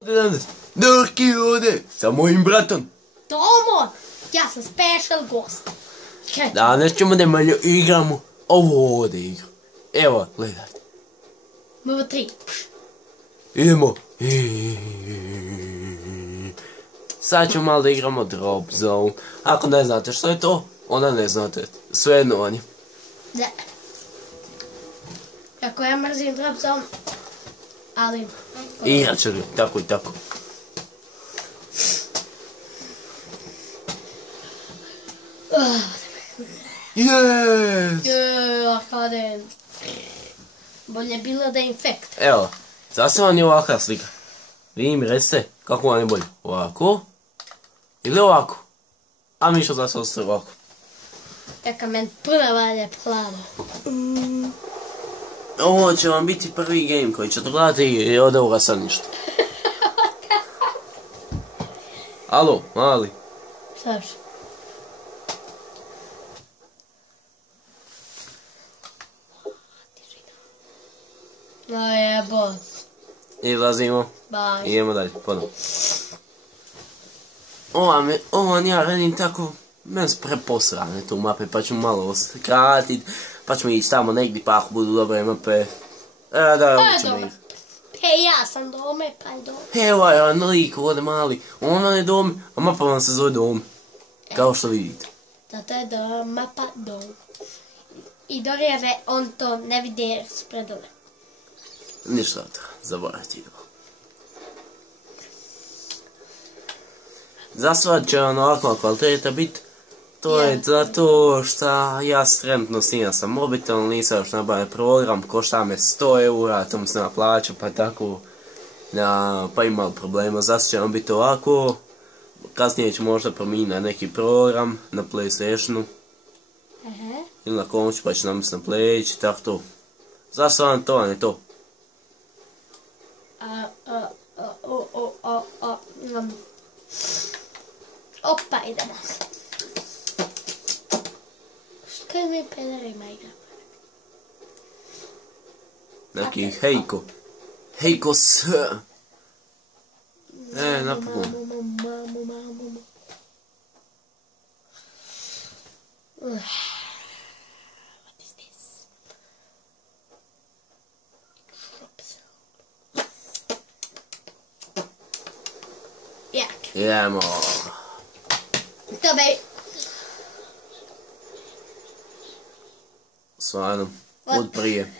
Danas Dorki ovdje sa mojim bratom. Tomo, ja sam special gost. Danas ćemo da malo igramo ovo ovdje igru. Evo, gledajte. Imamo 3. Idemo. Sad ćemo malo da igramo Drop Zone. Ako ne znate što je to, onda ne znate. Svejedno oni. Da. Ako ja mrzim Drop Zone, ali... Igrat će ga, tako i tako. Yes! Arkaden. Bolje bilo da je infekt. Evo, zase vam je ovakva slika. Vi mi recite kako vam je bolje. Ovako? Ili ovako? A Mišo zase ostaje ovako. Eka men prva je plava. Ovo će vam biti prvi game koji ćete gledati i od ovoga sad ništa. Alo, mali. Slaš. No jebo. Izlazimo. Bye. Idemo dalje, ponovno. Ovo ja radim tako, men su preposrane tu mape, pa ću malo skratit, pa ćemo ići tamo negdje pa ako budu dobre mape. Da, ovo ćemo ići. Ja sam dome, pa je dome. Evo je jedan lik ovdje mali, on vam je dom, a mapa vam se zove dom. Kao što vidite. Zato je mapa dom. I dorjeve on to ne vidi jer su predole. Ništa zaboraviti to. Za sva će vam ovakva kvaliteta biti. To je zato što ja trenutno snimam sa mobitelom, nisam još nabavio program, košta me 100 eura, to mu se naplaća, pa tako, pa ima malo problema, zato će vam biti ovako, kasnije ću možda promijeniti na neki program, na PlayStationu, ili na komću, pa ću nam se napleći, tako to. Za sva vam to, a ne to. Opa, idemo. Kaj mi pederima igra? Neki Hejko. Hejko s... napokon. What is this? Drop Zone. Jak? Idemo. Dobre. Stvarno, od prije.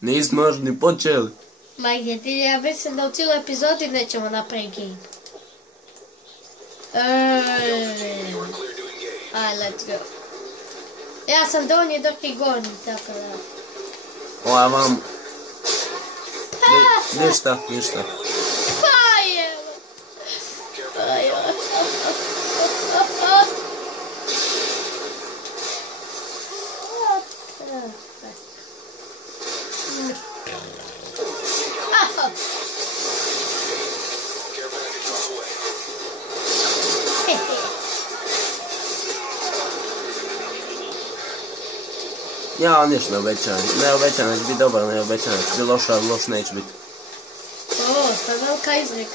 Nismo još ni počeli. Majke, ja mislim da u cijeloj epizodi nećemo napraviti game. Aj, let's go. Ja sam donji dok je gornji, tako da... Ova vam... Ništa. Pa je! Ja ništa ne obećavam. Ne obećavam da će biti dobar, ne obećavam da će biti loš, ali loš neće biti. To je velika izreka.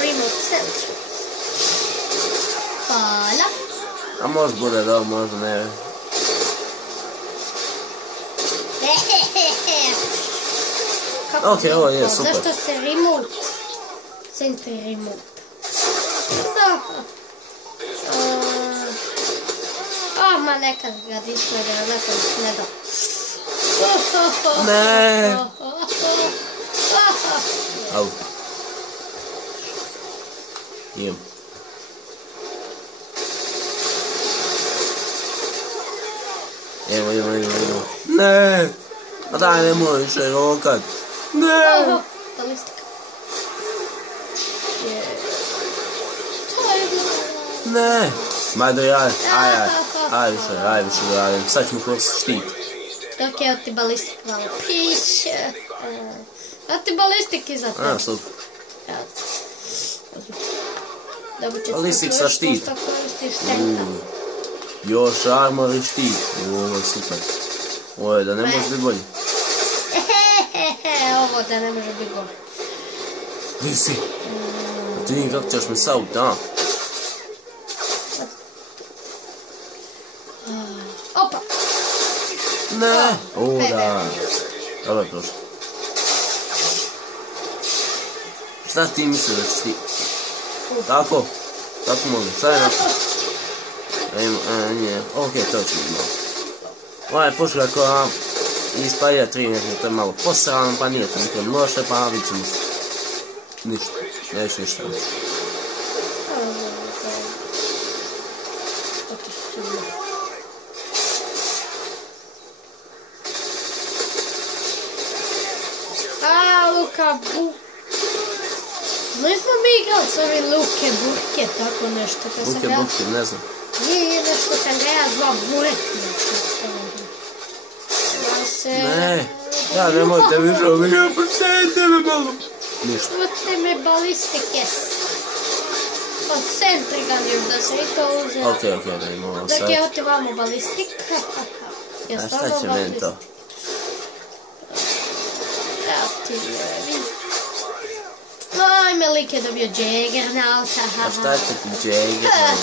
Remote center. Hvala. A možda bude dobro, možda ne. Ok, ovo je super. Zašto se remote? Centri remote. Da. Ma nekad ga display, nekad ne da. Ne. Au. Idem. Idemo. Ne. A daj, nemoj više rokat. Ne. Balistika. Ne. Majde, aj više da radim. Sad ću mi koristiti štit. Ok, evo ti balistik malo piše. Evo ti balistik iza te. A, super. Balistik sa štit. Još armor i štit. Ovo je super. Ovo je da ne može biti bolje. Ovo da ne može biti gore. Gdje si? A ti nije kako ćeš me saut, da? Opa! Ne! Da. Dobro je prošlo. Šta ti misliš da ćeš ti? Tako? Tako može, šta je nakon? Nije, okej, to ću mi malo. Ovaj pošla ako ispadija 3 nekako, to je malo posrano, pa nije to nikom loše, pa vidit ćemo se. Ništa, neću ništa reći. Luka Bu... Nismo mi igrali s ovim Luke Burke, tako nešto. Luke Burke, ne znam. Nije nešto sam ga ja zvao Burek. Ne, ja nemojte više ovoga, postavite me malo. Ništa. Pustite me balistike. Od Centrigan još da se i to uzeo. Okej, da imamo sad. Dok je otivamo balistik. A šta će meni to? Evo ti jevi. Ajme, lik je dobio Juggernaut. A šta će ti Juggernaut?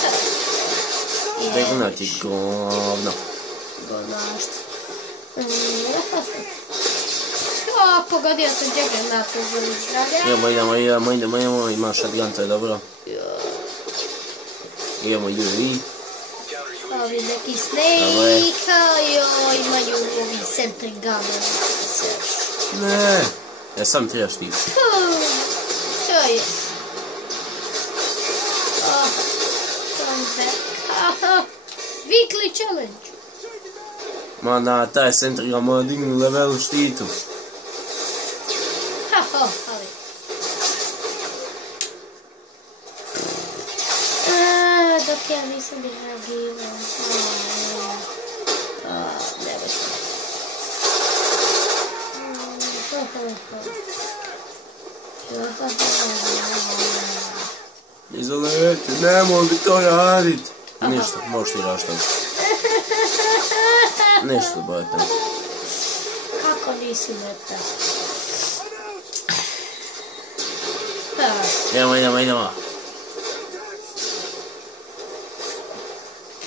Juggernaut je govno. Govnašta. O, pogodio sam Juggernaut u zdravlja. Idemo, ima shotgun, to je dobro. Idemo UAV. Ovi neki Snake, joj, imaju ovi Centrigan. Ne, ja sam trebaš ti. To je. Weekly challenge. Ma da, taj Centrigan mora dignu level u štitu. Ali. Dok ja nisam bi reagirao. Nemoj se. Izolete, nemoj bi to radit. Ništa, možeš ti raštati. Ništa, bojte. Kako nisi meta? Idemo.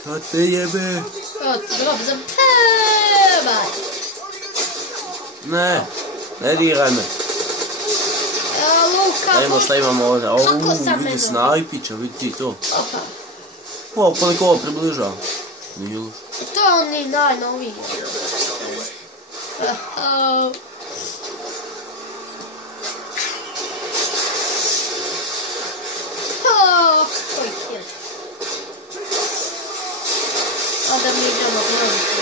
Kad te jebe? Drop za pebaj. Ne diraj me. Luka, Ajmo šta imamo ovdje. Vidi snajpića, vidi ti to. Koliko ovo približava? Nije loš. To je oni najnoviji. Koji kill. Onda mi idemo gledati.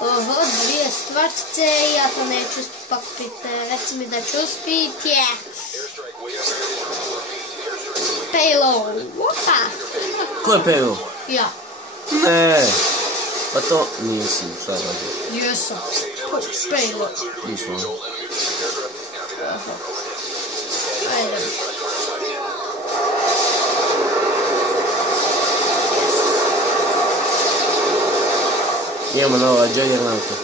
Oho, dvije stvarčice i ja to neću uspiti. Reci mi da ću uspiti. Payload. Ko je Payload? Ja. Ne. Pa to nisi, šta radi? Jesam. Payload. Nisam. Ajde. Idemo na ova Juggernauta.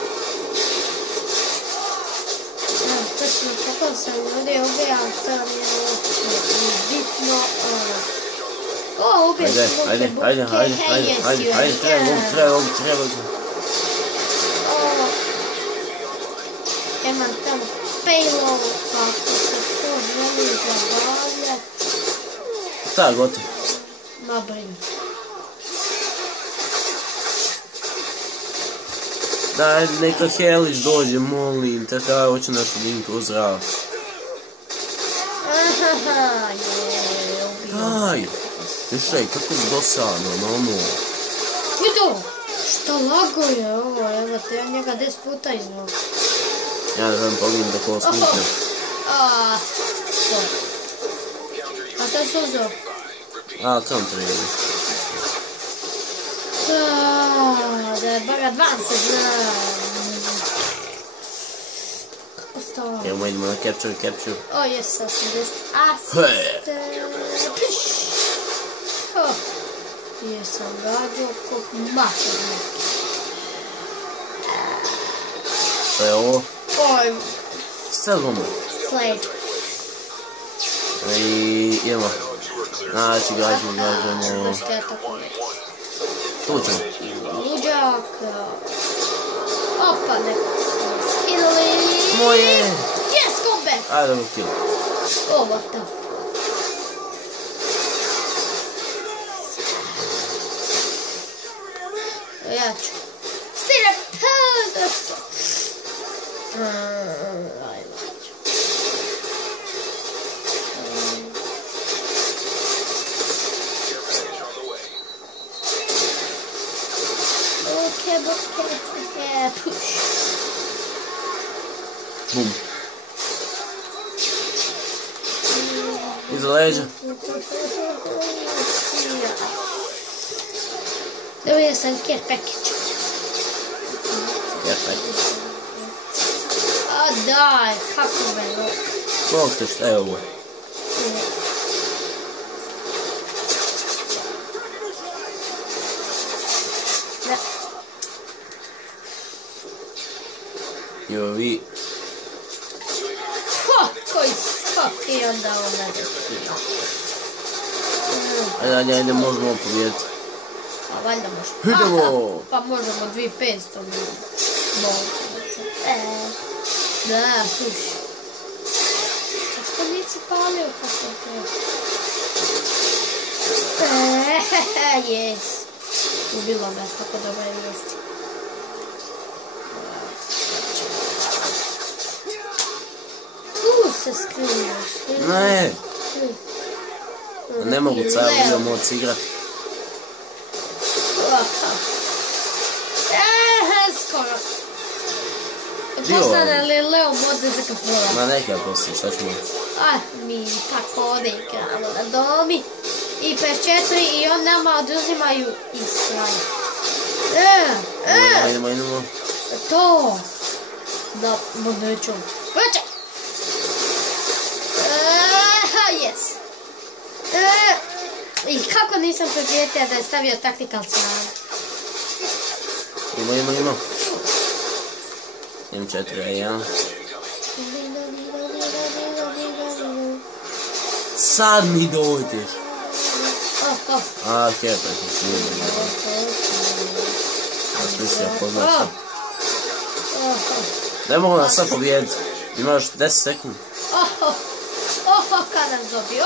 Točno, kako sam ovdje ubijao, to mi je bitno. O, ubijao sam Ajde, treba. Imam tamo payload, kako se to želi zabavljati. Šta, gotovo? Nabrinj. Daj, neka Helić dođe, molim te, daj, hoću nešto dignuti u zrak. Daj, višaj, kako je dosadno, ono. Vidio, šta lago je ovo, evo te, ja njega 10 puta izvao. Ja ne znam, pogledam da ko snupne. A šta se uzeo? Counter je. Da je bar advanced, Idemo na capture. O, jes, 80. Jesam gađao kod mater neki. Šta je ovo? Oj, Selgoma. Slade. I idemo. Znači, gađamo. Što je tako reći? Tu ćemo. Luđak. Opa, neko smo skinuli. Moje! Yes, comeback! Ajde, ovo kill. Oh, what the fuck? Ja ću. Stire pöda! Ajde. Okay, push. Bum. Iza leđa. Dobio sam care package. Care package. A daj, kako me lo... Bog te šta je ovo? Ne. Jo, vi... Koji skok i onda ona defila. Ajde, možemo pobijediti. A valjda možemo. Idemo! Pa možemo 2500 Da, puš. A što nisi palio kako to? Jes. Ubilo me, kako dobra je vijesti. Tu se skrivaš. Ne! Ne mogu car video moc igrat. Skoro. Postane li Leo modne za kapola? Ma neka poslije, šta ćemo? Mi tako ovdje igramo na domi. I 54 i on nama oduzimaju i strane. Idemo. To. Da, neću. Veće. Yes. I kako nisam primijetio da je stavio tactical snag? Ima. M4, ja. Sad mi dođeš. A, okej, pa ćeš mi ja smislio poznat sam. Ne mogu nas sad pobijediti. Imaš 10 sekundi. Kada zobi,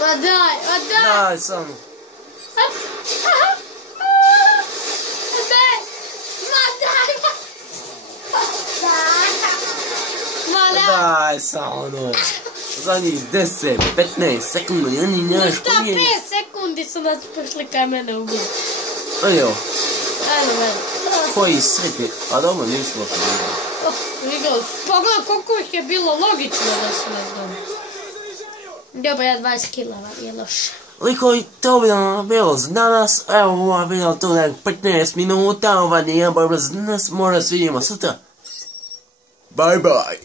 Ma daj. Daj, samo. Daj, samo ono. Zadnjih 10, 15 sekundi, oni nemaš pobijeni. Šta 5 sekundi su nas prošli kaj mene ubili. Evo. Ajde, mene. Koji sretni, a dobro nismo što vidjeli. Pogledaj koliko ih je bilo logično da su nas dobili. Dobro, ja 20 kilova, je loše. Liko, to bi nam bilo za danas, evo ovo bilo tu nek 15 minuta, ova nije bilo za danas, možda se vidimo sutra. Bye bye.